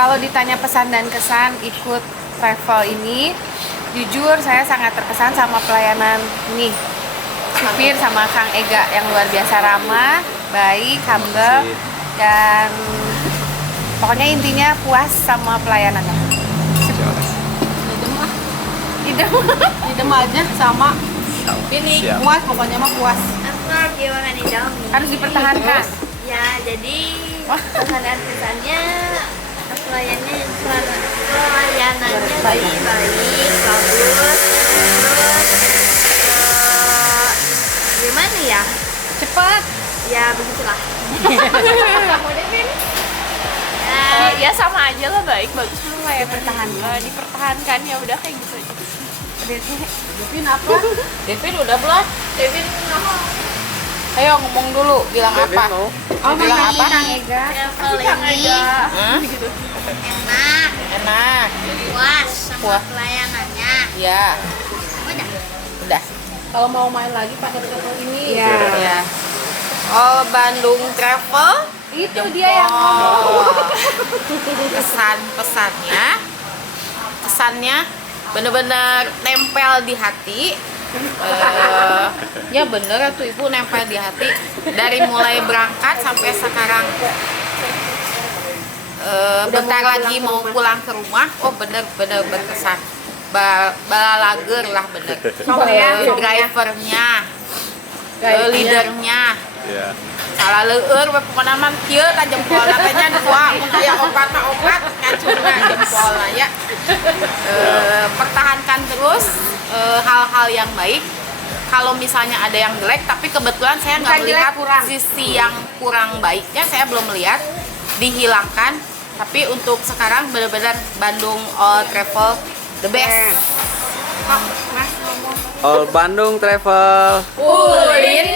Kalau ditanya pesan dan kesan ikut travel ini, jujur saya sangat terkesan sama pelayanan ini. Supir sama Kang Ega yang luar biasa ramah, baik, humble, dan pokoknya intinya puas sama pelayanannya. Idem aja sama. Ini puas, pokoknya mah puas. Apa gimana nih dong? Harus dipertahankan. Ya, jadi pesan dan kesannya pelayanannya baik, bagus. Terus gimana ya? Cepat. Ya begitulah. Ya sama aja lah, baik, bagus lah ya, Dipertahankan ya udah kayak gitu aja. Devin apa? Devin udah belum? Devin Ayo ngomong dulu, bilang apa? Bilang apa? Kang Ega. Travel ini enak, Enak. puas sama Puas. pelayanannya. Ya, udah. Kalau mau main lagi pakai travel ini. Iya. Ya. All Bandung Travel. Itu dia yang ngomong. Kesannya bener-bener nempel di hati. Ya bener tuh ibu, nempel di hati dari mulai berangkat sampai sekarang. Bentar lagi mau pulang ke rumah. Oh bener-bener berkesan. Balalager lah bener. Drivernya, leadernya. Salah leur pokoknya mah kieu ta jempol katanya dua mun aya obat ngacurna jempolna ya. Pertahankan terus hal-hal yang baik. Kalau misalnya ada yang jelek, tapi kebetulan saya nggak melihat sisi yang kurang baiknya, saya belum melihat, dihilangkan. Tapi untuk sekarang benar-benar Bandung All Travel the best. All Bandung Travel. Ulin